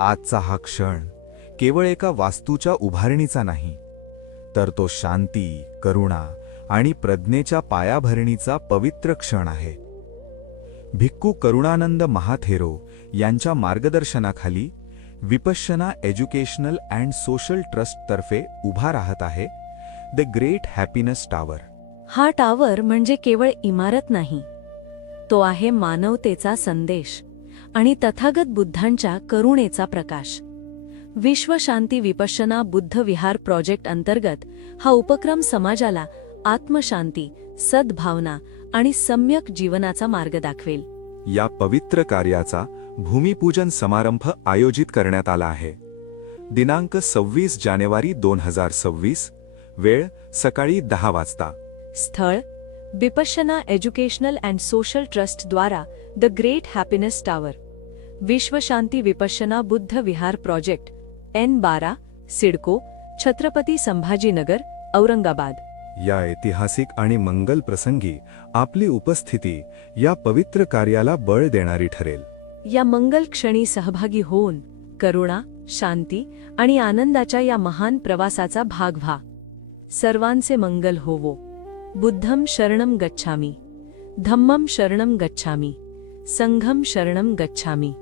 आजचा हा क्षण केवळ एका वास्तूच्या उभारणीचा नाही, तर तो शांती, करुणा आणि प्रज्ञेच्या पायाभरणीचा पवित्र क्षण आहे. भिक्खू करुणानंद महाथेरो यांच्या मार्गदर्शनाखाली Vipassana educational and social trust तर्फे उभा राहत आहे द ग्रेट हॅपीनेस टॉवर. हा टॉवर म्हणजे केवळ इमारत नाही, तो आहे मानवतेचा संदेश आणि तथागत बुद्धांच्या करुणेचा प्रकाश. विश्व शांती विपश्यना बुद्ध विहार प्रोजेक्ट अंतर्गत हा उपक्रम समाजाला आत्मशांती, सद्भावना आणि सम्यक जीवनाचा मार्ग दाखवेल. या पवित्र कार्याचा भूमिपूजन समारंभ आयोजित करण्यात आला आहे. दिनांक 26 जानेवारी 2026, वेळ सकाळी 10 वाजता. स्थळ Vipassana educational and social trust द्वारा द ग्रेट हॅपीनेस टॉवर, विश्व शांती विपश्यना बुद्ध विहार प्रोजेक्ट, N12, सिडको, छत्रपती संभाजीनगर, औरंगाबाद. या ऐतिहासिक आणि मंगल प्रसंगी आपली उपस्थिती या पवित्र कार्याला बळ देणारी ठरेल. या मंगल क्षणी सहभागी होऊन करुणा, शांती आणि आनंदाच्या या महान प्रवासाचा भाग व्हा. सर्वांचे मंगल होवो. बुद्धं शरणं गच्छामि, धम्मं शरणं गच्छामि, संघं शरणं गच्छामि.